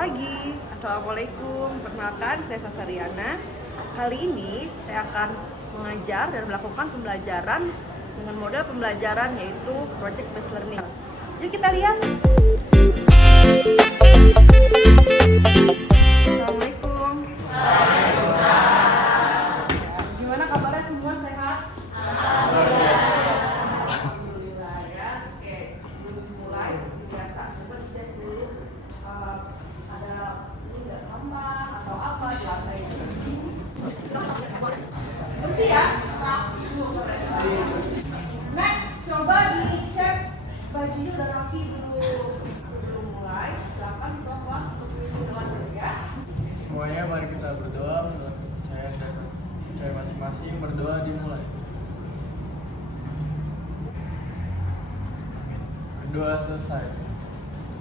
pagi, Assalamualaikum. Perkenalkan, saya Sasariana. Kali ini saya akan mengajar dan melakukan pembelajaran dengan model pembelajaran yaitu Project Based Learning. Yuk kita lihat. Assalamualaikum. Waalaikumsalam. Gimana kabarnya semua, sehat? Alhamdulillah ya. Oke, sebelum dimulai seperti biasa, coba dicek dulu ada ini nggak sampah atau apa di lantai ini. Bersih ya? Next, coba dicek bajunya udah rapi dulu. Sebelum mulai, silakan buka kelas untuk berdoa dulu ya. Semuanya mari kita berdoa menurut kepercayaan dan percaya masing-masing. Berdoa dimulai. Berdoa selesai.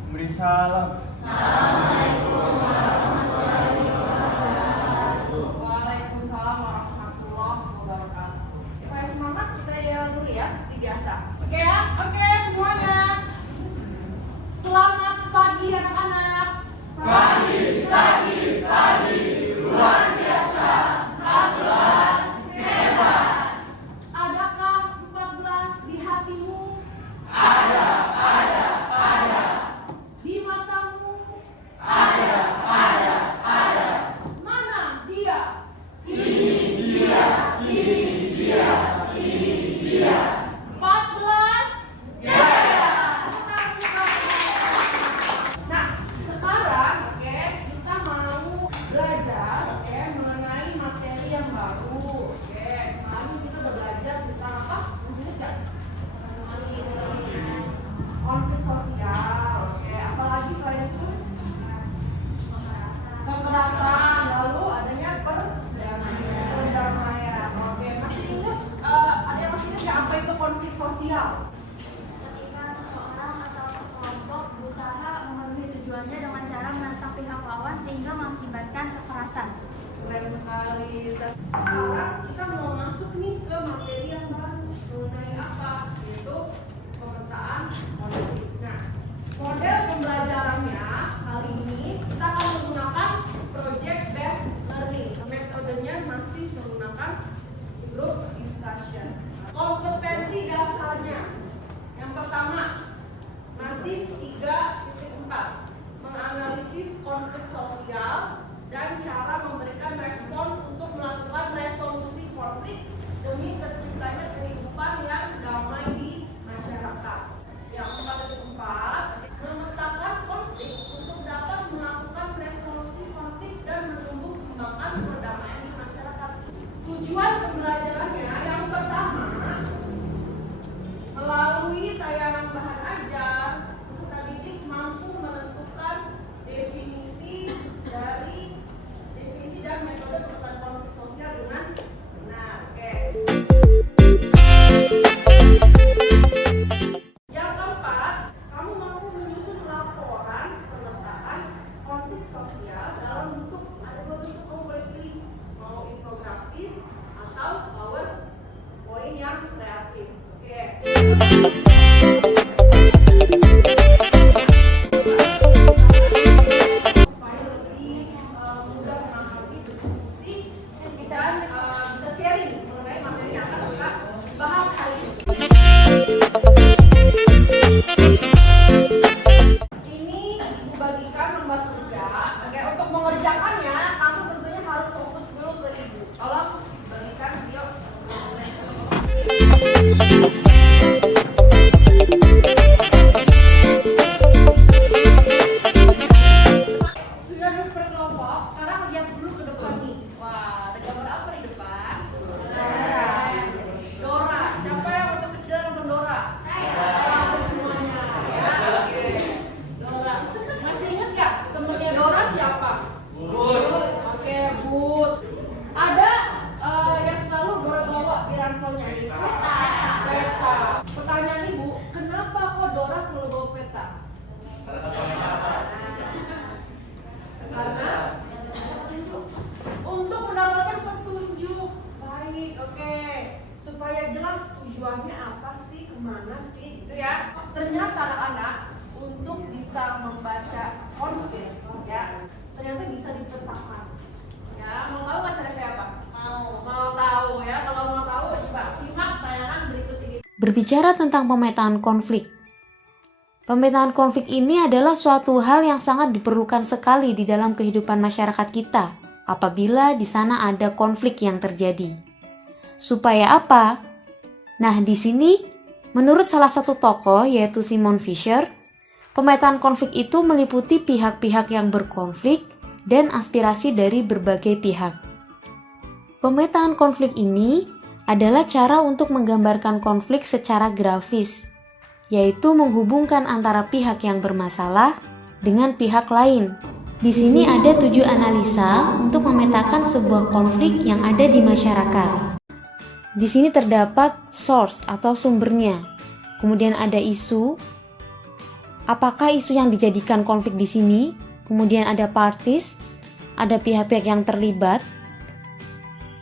Beri salam. Assalamualaikum warahmatullahi wabarakatuh. Waalaikumsalam warahmatullahi wabarakatuh. Supaya semangat kita yel dulu ya seperti biasa. Oke ya? Oke semuanya. Selamat pagi anak-anak. Pagi, luar biasa. 14 hebat. Adakah 14 di hatimu? Ada. Di matamu? Ada. Mana dia? Ini dia. 14 jaya. Nah, sekarang kita mau belajar mengenai materi yang baru. Kemarin kita udah belajar tentang apa? Masih ingat nggak? Konflik sosial. Apalagi selain itu? Kekerasan. Lalu adanya perdamaian. Masih ingat? Ada yang masih ingat nggak apa itu konflik sosial? Ketika seseorang atau sekelompok berusaha memenuhi tujuannya dengan cara menentang pihak lawan sehingga mengakibatkan kekerasan. Keren sekali. Sekarang kita mau masuk nih ke materi yang baru mengenai apa? Yaitu pemetaan model. Nah, model pembelajarannya kali ini kita akan menggunakan Project Based Learning. Metodenya masih menggunakan group discussion. Kompetensi dasarnya yang pertama masih 3.4, menganalisis konflik sosial dan cara memberikan respons untuk melakukan resolusi konflik demi terciptanya kehidupan yang damai di masyarakat. Yang 4.4, memetakan konflik untuk dapat melakukan resolusi konflik dan menumbuh kembangkan perdamaian di masyarakat. Tujuan pembelajarannya yang pertama, melalui tayangan bahan ajar, peserta didik mampu menentukan definisi dan metode pemetaan konflik sosial dengan benar. Yang keempat, kamu mampu menyusun laporan pemetaan konflik sosial dalam bentuk, ada dua bentuk kamu boleh pilih, mau infografis atau PowerPoint yang kreatif. Supaya lebih mudah menanggapi diskusi dan bisa sharing mengenai materi yang akan kita bahas hari ini. Ini Ibu bagikan lembar kerja. Untuk mengerjakannya, kamu tentunya harus fokus dulu ke Ibu. Tolong bagikan video. Sudah per kelompok, sekarang lihat dulu ke depan nih. Wah, ada gambar apa di depan? Dora. Siapa yang waktu kecil nonton Dora? Saya. Semuanya. Ya, oke. Dora. Masih ingat nggak temennya Dora siapa? Oke, Bud. Ada yang selalu Dora bawa di ranselnya itu peta. Pertanyaan Ibu, kenapa kok Dora selalu bawa peta? Karena untuk mendapatkan petunjuk. Baik, oke. Supaya jelas tujuannya apa sih, kemana sih, gitu ya. Ternyata anak-anak untuk bisa membaca konflik ya berbicara tentang pemetaan konflik. Pemetaan konflik ini adalah suatu hal yang sangat diperlukan sekali di dalam kehidupan masyarakat kita apabila di sana ada konflik yang terjadi. Supaya apa? Nah, di sini menurut salah satu tokoh yaitu Simon Fisher, pemetaan konflik itu meliputi pihak-pihak yang berkonflik dan aspirasi dari berbagai pihak. Pemetaan konflik ini adalah cara untuk menggambarkan konflik secara grafis, yaitu menghubungkan antara pihak yang bermasalah dengan pihak lain. Di sini ada 7 analisa untuk memetakan sebuah konflik yang ada di masyarakat. Di sini terdapat source atau sumbernya, kemudian ada isu, apakah isu yang dijadikan konflik di sini, kemudian ada parties, ada pihak-pihak yang terlibat,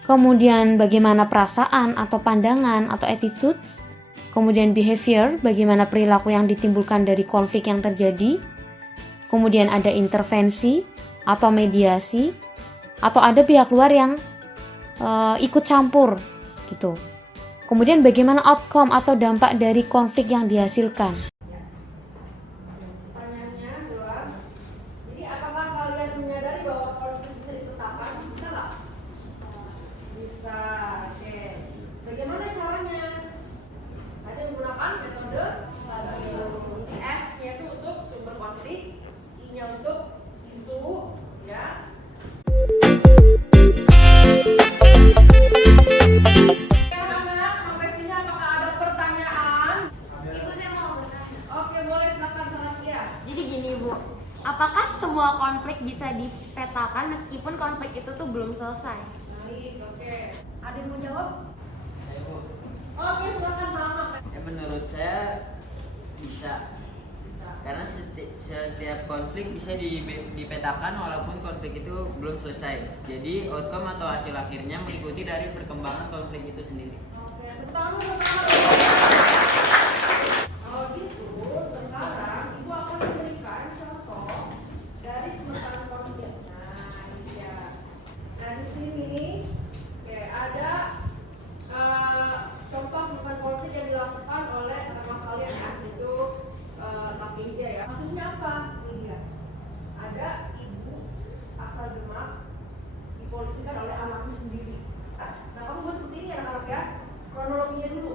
kemudian bagaimana perasaan atau pandangan atau attitude, kemudian behavior, bagaimana perilaku yang ditimbulkan dari konflik yang terjadi, kemudian ada intervensi atau mediasi, atau ada pihak luar yang ikut campur gitu. Kemudian bagaimana outcome atau dampak dari konflik yang dihasilkan. Pertanyaannya adalah, jadi apakah kalian menyadari bahwa konflik bisa dipetakan? Bisa nggak? Bisa. Oke. Bagaimana caranya? Ada yang menggunakan metode S-nya itu untuk sumber konflik, I-nya untuk isu, ya. Anak-anak, sampai sini apakah ada pertanyaan? Ibu, saya mau bertanya. Oke, boleh silakan Salakia. Jadi gini Bu, apakah semua konflik bisa dipetakan meskipun konflik itu tuh belum selesai? Baik, oke. Ada yang mau jawab? Saya, Bu. Oke, silakan Mama. Ya, menurut saya bisa, Bisa. karena setiap konflik bisa dipetakan walaupun konflik itu belum selesai. Jadi outcome atau hasil akhirnya mengikuti dari perkembangan konflik itu sendiri. Oke, pertama. Kalau gitu, sekarang Ibu akan memberikan contoh dari pemetaan konflik. Nah, ini dia. Nah, di sini oke, ada contoh pemetaan konflik yang dilakukan oleh anak Mas kalian ya, itu Nafizia ya. Maksudnya apa? Ini dia. Ada ibu asal Demak dipolisikan oleh anaknya sendiri. Nah, kamu buat seperti ini anak-anak ya. Kronologinya dulu.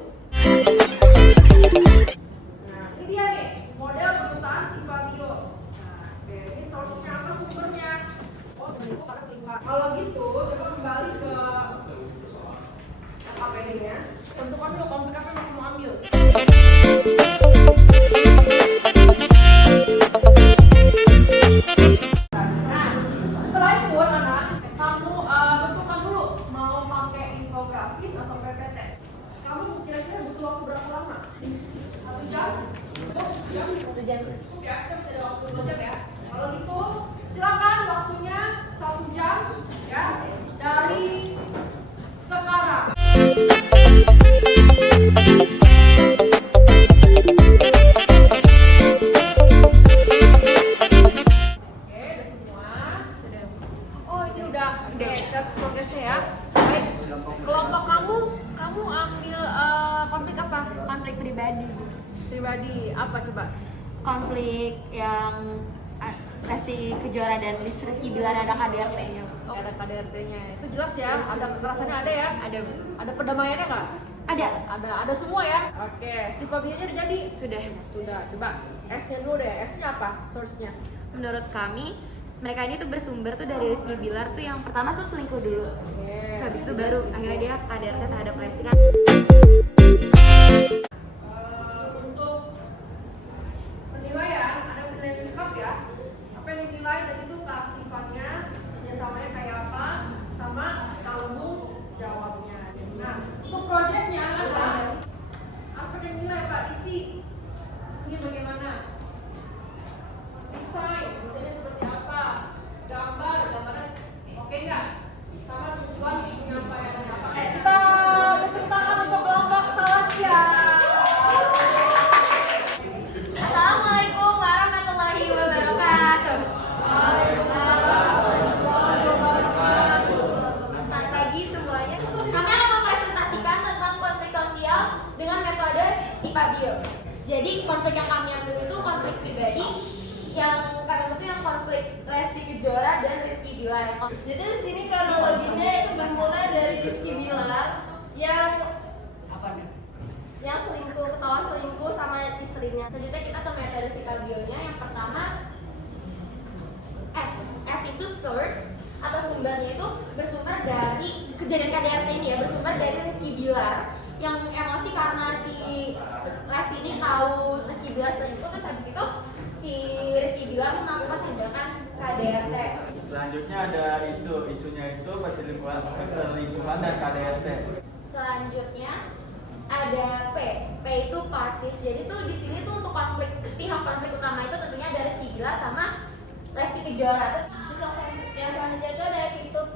Nah, ini dia nih, model pemetaan Simpabio. Nah, oke, ini source-nya apa, sumbernya? Oh, sebenarnya itu karena singkat. Kalau gitu, coba kembali ke KPD-nya. Tentukan dulu konflik apa yang mau ambil. Nah, setelah itu anak-anak, kamu tentukan dulu mau pakai infografis atau PPT. Kamu kira-kira butuh waktu berapa lama? 1 jam? Cukup? 1 jam? Cukup ya, kita bisa ada waktu 2 jam ya. Kalau gitu, silakan waktunya 1 jam ya dari sekarang. Oke, udah semua? Sudah. Oh, ini udah set progresnya ya. Baik. Kelompok kamu ambil konflik apa? Konflik pribadi Bu. Pribadi apa coba? Konflik yang Lesti Kejora dan Rizky Bilar ada KDRT-nya. Oh, ada KDRT-nya. Itu jelas ya. Ada kekerasannya ada ya? Ada Bu. Ada perdamaiannya nggak? Ada. Ada semua ya. Oke, si pabianya udah jadi. Sudah. Sudah. Coba S-nya dulu deh. S-nya apa? Source-nya. Menurut kami mereka ini tuh bersumber tuh dari Rizky Bilar tuh yang pertama tuh selingkuh dulu. Oke. Habis itu baru akhirnya dia KDRT terhadap Lesti kan. Untuk penilaian ada penilaian sikap ya. Apa yang dinilai tadi itu keaktifannya, kerjasamanya kayak apa, sama tanggung jawabnya. Nah, untuk proyeknya adalah apa yang dinilai Pak? Isinya bagaimana? Desain, desainnya seperti apa? Gambaran, oke nggak? Sama tujuan penyampaiannya apa? Kita tepuk tangan untuk kelompok Salakia. Assalamualaikum warahmatullahi wabarakatuh. Selamat pagi semuanya. Kami akan mempresentasikan tentang konflik sosial dengan metode Lesti Kejora dan Rizky Bilar. Jadi di sini kronologinya itu bermula dari Rizky Bilar yang selingkuh, ketahuan selingkuh sama istrinya. Selanjutnya kita ke metode psikabionya. Yang pertama, S itu source atau sumbernya itu bersumber dari kejadian KDRT ini ya, bersumber dari Rizky Bilar yang emosi karena si Lesti ini tahu Rizky Bilar selingkuh, terus habis itu si Rizky Bilar melakukan tindakan KDRT. Selanjutnya ada isunya itu perselingkuhan dan KDRT. Selanjutnya ada P itu parties. Jadi tuh di sini tuh untuk pihak konflik utama itu tentunya ada Rizky Bilar sama Lesti Kejora. Terus Yang selanjutnya itu ada attitude.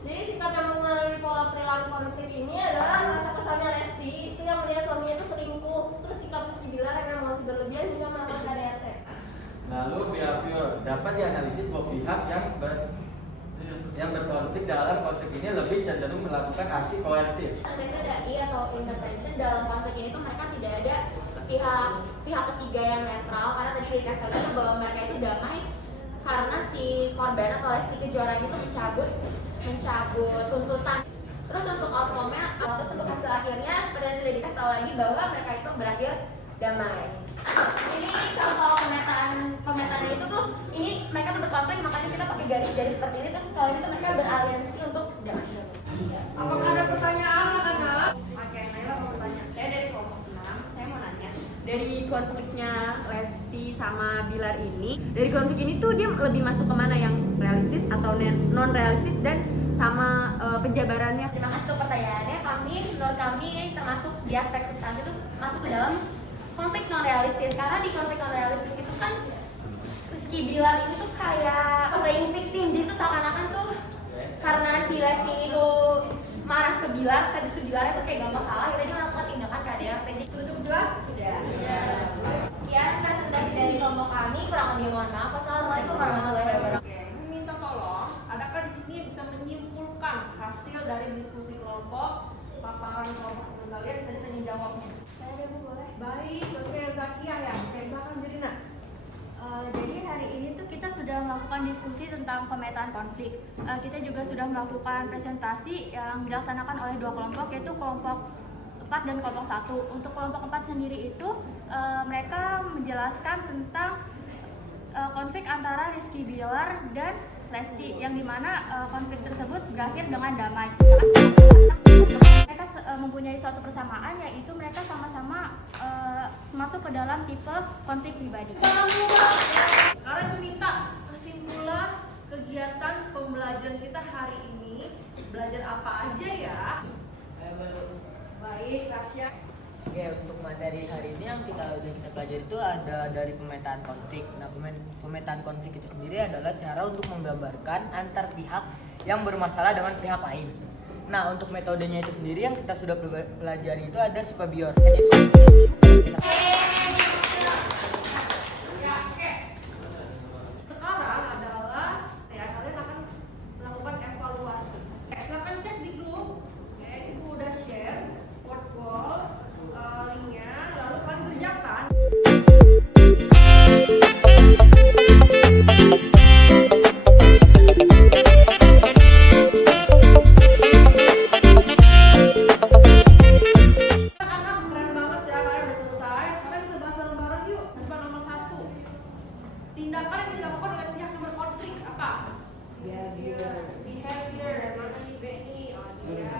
Jadi sikap yang mengenali pola perilaku konflik ini adalah rasa kesalnya Lesti itu yang melihat suaminya itu selingkuh. Terus sikap Rizky Bilar yang emosi berlebihan hingga melakukan KDRT. Lalu behavior dapat dianalisis bahwa pihak yang berkonflik dalam konflik ini lebih cenderung melakukan aksi koersif. itu ada I atau intervention. Dalam konflik ini tuh mereka tidak ada pihak ketiga yang netral, karena tadi dikasih tahu juga bahwa mereka itu damai karena si korban atau Lesti Kejora itu mencabut tuntutan. Terus untuk outcome-nya, terus untuk hasil akhirnya seperti yang sudah dikasih tahu lagi bahwa mereka itu berakhir damai. Ini contoh pemetaan itu tuh, ini mereka tuh berkonflik, makanya kita pakai garis-garis seperti ini. Terus kalau itu mereka beraliansi untuk damai. Apakah ada pertanyaan anak-anak? Oke, Naila mau bertanya. Saya dari kelompok 6, saya mau nanya. Dari konfliknya Lesti sama Bilar ini, dari konflik ini tuh dia lebih masuk ke mana, yang realistis atau non realistis, dan sama penjabarannya? Terima kasih untuk pertanyaannya. Menurut kami termasuk di aspek substansi itu masuk ke dalam konflik non realistis, karena di konflik non realistis itu kan Rizky Bilar ini tuh kayak playing victim. Jadi tuh seakan-akan tuh karena si Lesti itu marah ke Bilar, habis itu Bilar itu kayak gak masalah, jadi melakukan tindakan KDRT. Cukup jelas? Sudah. Sekian presentasi dari kelompok kami, kurang lebih mohon maaf. Wassalamualaikum warahmatullahi wabarakatuh. Oke, ini minta tolong. Adakah di sini bisa menyimpulkan hasil dari diskusi kelompok, paparan kelompok teman kalian, tadi tanya jawabnya? Saya ada Bu, boleh? Baik, oke Zakia ya. Oke, silakan Jirina. Jadi hari ini tuh kita sudah melakukan diskusi tentang pemetaan konflik. Kita juga sudah melakukan presentasi yang dilaksanakan oleh dua kelompok, yaitu kelompok 4 dan kelompok 1. Untuk kelompok 4 sendiri itu mereka menjelaskan tentang konflik antara Rizky Bilar dan Lesti, yang dimana konflik tersebut berakhir dengan damai. Mereka mempunyai suatu persamaan, yaitu mereka sama-sama masuk ke dalam tipe konflik pribadi. Sekarang itu minta kesimpulan kegiatan pembelajaran kita hari ini. Belajar apa aja ya? Baik, Rasya. Oke, untuk materi hari ini yang kita pelajari itu ada dari pemetaan konflik. Nah, pemetaan konflik itu sendiri adalah cara untuk menggambarkan antar pihak yang bermasalah dengan pihak lain. Nah, untuk metodenya itu sendiri yang kita sudah pelajari itu ada Supabior. Sekarang adalah ya kalian akan melakukan evaluasi. Silakan cek di grup. Oke, ibu udah share word goal linknya, lalu kalian kerjakan. Anak keren banget ya, kalian udah selesai. Sekarang kita bahas bareng-bareng yuk. Coba nomor 1. Tindakan yang dilakukan oleh pihak yang berkonflik apa? Behavior. Mana nih, Benny? Oh, dia.